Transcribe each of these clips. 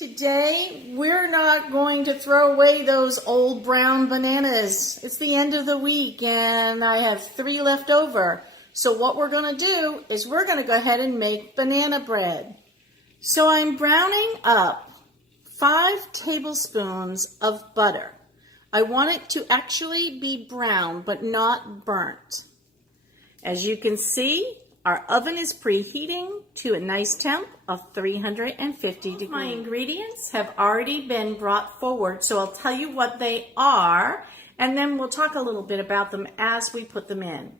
Today, we're not going to throw away those old brown bananas. It's the end of the week and I have 3 left over. So what we're going to do is we're going to go ahead and make banana bread. So I'm browning up 5 tablespoons of butter. I want it to actually be brown but not burnt. As you can see, our oven is preheating to a nice temp of 350 degrees. My ingredients have already been brought forward, so I'll tell you what they are, and then we'll talk a little bit about them as we put them in.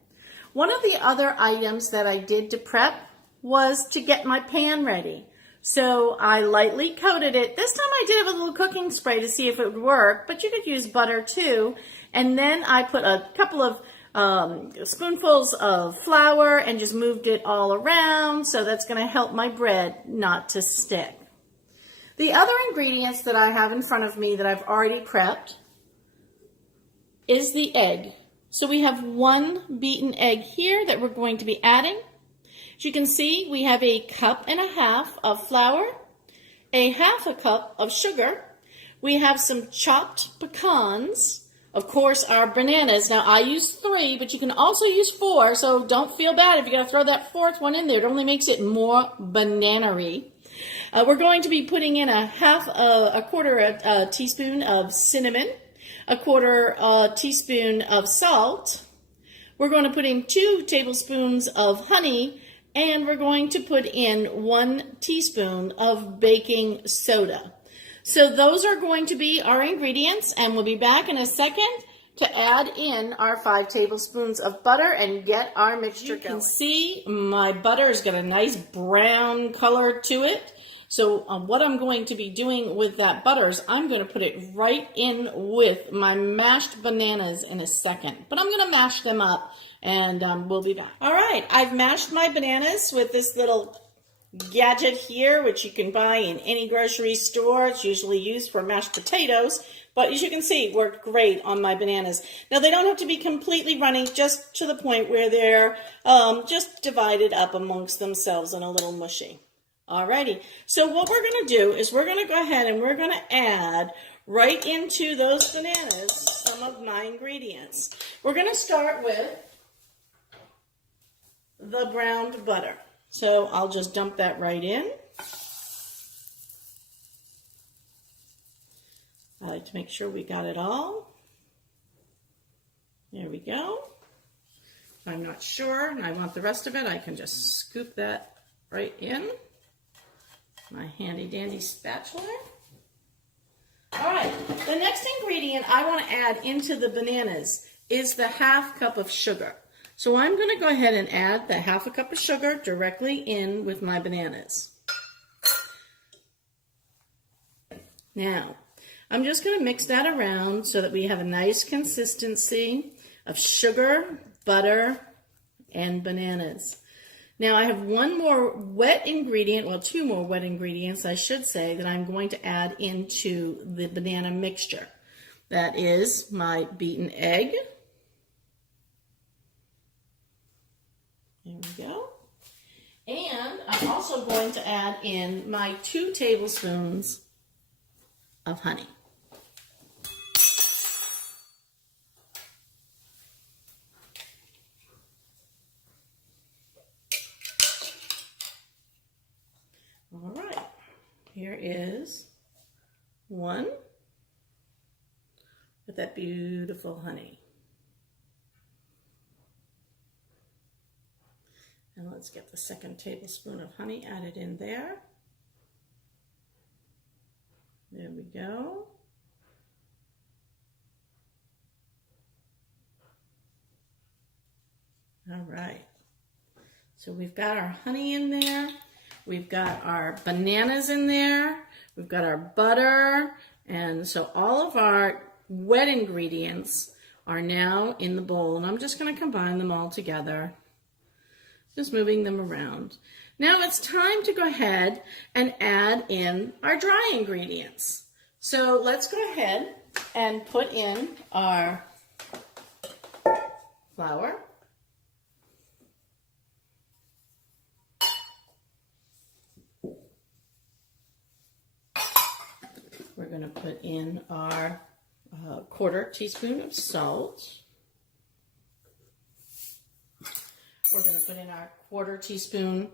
One of the other items that I did to prep was to get my pan ready. So I lightly coated it. This time I did it with a little cooking spray to see if it would work, but you could use butter too. And then I put a couple of spoonfuls of flour and just moved it all around, so that's going to help my bread not to stick. The other ingredients that I have in front of me that I've already prepped is the egg. So we have 1 beaten egg here that we're going to be adding. As you can see, we have a 1.5 cups of flour, a 1/2 cup of sugar. We have some chopped pecans. Of course, our bananas. Now, I use 3, but you can also use 4, so don't feel bad if you got to throw that 4th one in there. It only makes it more banana-y. We're going to be putting in a 1/4 teaspoon of cinnamon, a 1/4 teaspoon of salt. We're going to put in 2 tablespoons of honey, and we're going to put in 1 teaspoon of baking soda. So those are going to be our ingredients, and we'll be back in a second to add in our 5 tablespoons of butter and get our mixture going. You can see my butter's got a nice brown color to it. So what I'm going to be doing with that butter is I'm going to put it right in with my mashed bananas in a second. But I'm going to mash them up, and we'll be back. All right, I've mashed my bananas with this little gadget here, which you can buy in any grocery store. It's usually used for mashed potatoes, but as you can see, it worked great on my bananas. Now, they don't have to be completely runny, just to the point where they're just divided up amongst themselves and a little mushy. Alrighty, so what we're going to do is we're going to go ahead and we're going to add right into those bananas some of my ingredients. We're going to start with the browned butter. So I'll just dump that right in. I like to make sure we got it all. There we go. If I'm not sure and I want the rest of it, I can just scoop that right in. My handy dandy spatula. All right, the next ingredient I want to add into the bananas is the 1/2 cup of sugar. So I'm going to go ahead and add the 1/2 cup of sugar directly in with my bananas. Now, I'm just going to mix that around so that we have a nice consistency of sugar, butter, and bananas. Now, I have 1 more wet ingredient, well, 2 more wet ingredients, I should say, that I'm going to add into the banana mixture. That is my beaten egg. There we go. And I'm also going to add in my 2 tablespoons of honey. All right, here is 1 with that beautiful honey. And let's get the 2nd tablespoon of honey added in there. There we go. All right. So we've got our honey in there. We've got our bananas in there. We've got our butter. And so all of our wet ingredients are now in the bowl. And I'm just going to combine them all together. Just moving them around. Now it's time to go ahead and add in our dry ingredients. So let's go ahead and put in our flour, we're going to put in our quarter teaspoon of salt. We're going to put in our quarter teaspoon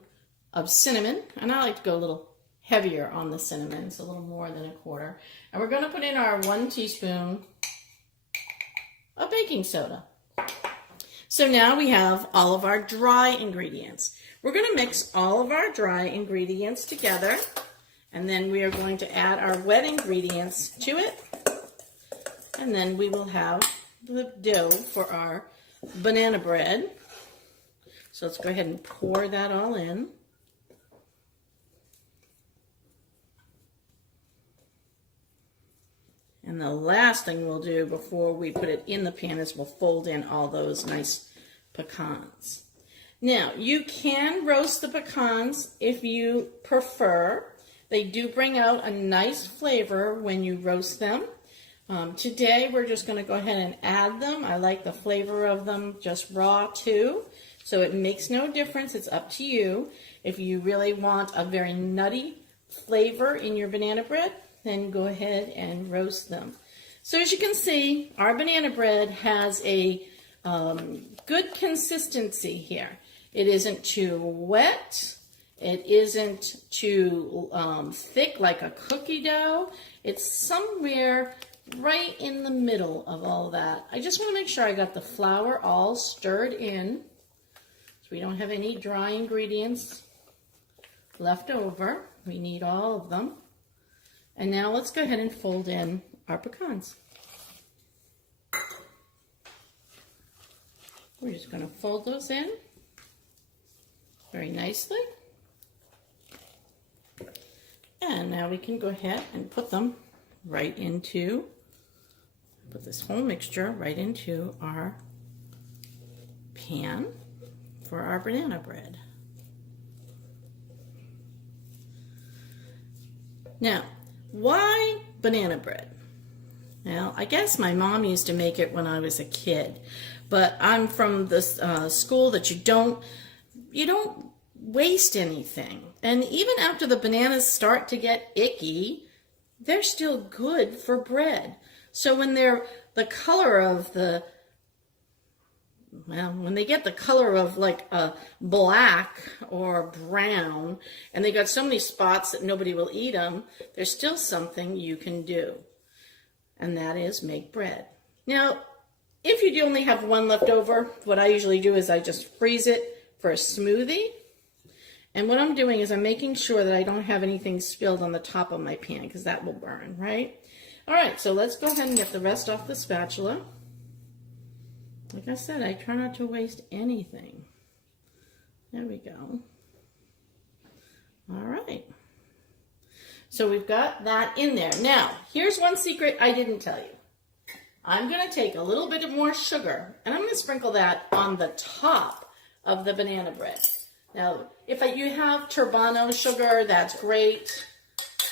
of cinnamon, and I like to go a little heavier on the cinnamon. It's a little more than a quarter. And we're going to put in our 1 teaspoon of baking soda. So now we have all of our dry ingredients. We're going to mix all of our dry ingredients together, and then we are going to add our wet ingredients to it, and then we will have the dough for our banana bread. So let's go ahead and pour that all in. And the last thing we'll do before we put it in the pan is we'll fold in all those nice pecans. Now, you can roast the pecans if you prefer. They do bring out a nice flavor when you roast them. Today, we're just going to go ahead and add them. I like the flavor of them just raw too. So it makes no difference. It's up to you. If you really want a very nutty flavor in your banana bread, then go ahead and roast them. So as you can see, our banana bread has a good consistency here. It isn't too wet. It isn't too thick like a cookie dough. It's somewhere right in the middle of all that. I just want to make sure I got the flour all stirred in so we don't have any dry ingredients left over. We need all of them. And now let's go ahead and fold in our pecans. We're just going to fold those in very nicely. And now we can go ahead and put them right into, put this whole mixture right into our pan for our banana bread. Now, why banana bread? Now, I guess my mom used to make it when I was a kid, but I'm from the school that you don't waste anything. And even after the bananas start to get icky, they're still good for bread. So when they're the color of when they get the color of like a black or brown, and they got so many spots that nobody will eat them, there's still something you can do, and that is make bread. Now, if you only have one left over, what I usually do is I just freeze it for a smoothie. And what I'm doing is I'm making sure that I don't have anything spilled on the top of my pan, because that will burn, right? All right, so let's go ahead and get the rest off the spatula. Like I said, I try not to waste anything. There we go. All right. So we've got that in there. Now, here's one secret I didn't tell you. I'm going to take a little bit more sugar, and I'm going to sprinkle that on the top of the banana bread. Now, if you have turbano sugar, that's great.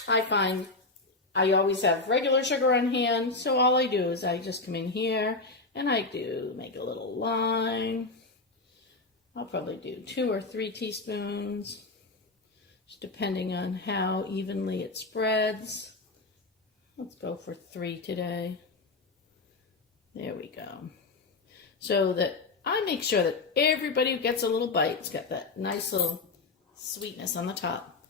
I find I always have regular sugar on hand, so all I do is I just come in here and I do make a little line. I'll probably do 2 or 3 teaspoons, just depending on how evenly it spreads. Let's go for 3 today. There we go. So that I make sure that everybody gets a little bite. It's got that nice little sweetness on the top.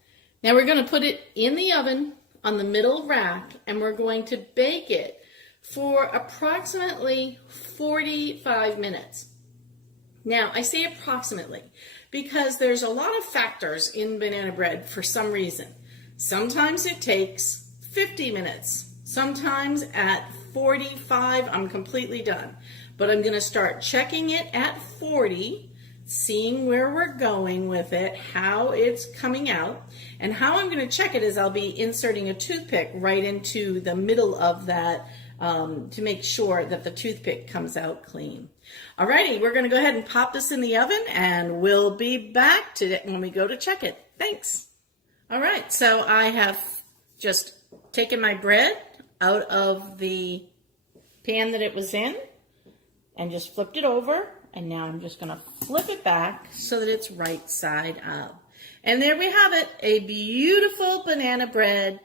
Now we're going to put it in the oven on the middle rack, and we're going to bake it for approximately 45 minutes. Now, I say approximately because there's a lot of factors in banana bread for some reason. Sometimes it takes 50 minutes. Sometimes at 45, I'm completely done. But I'm going to start checking it at 40, seeing where we're going with it, how it's coming out. And how I'm going to check it is I'll be inserting a toothpick right into the middle of that to make sure that the toothpick comes out clean. Alrighty, we're going to go ahead and pop this in the oven, and we'll be back to it when we go to check it. Thanks. Alright, so I have just taken my bread out of the pan that it was in and just flipped it over, and now I'm just going to flip it back so that it's right side up. And there we have it, a beautiful banana bread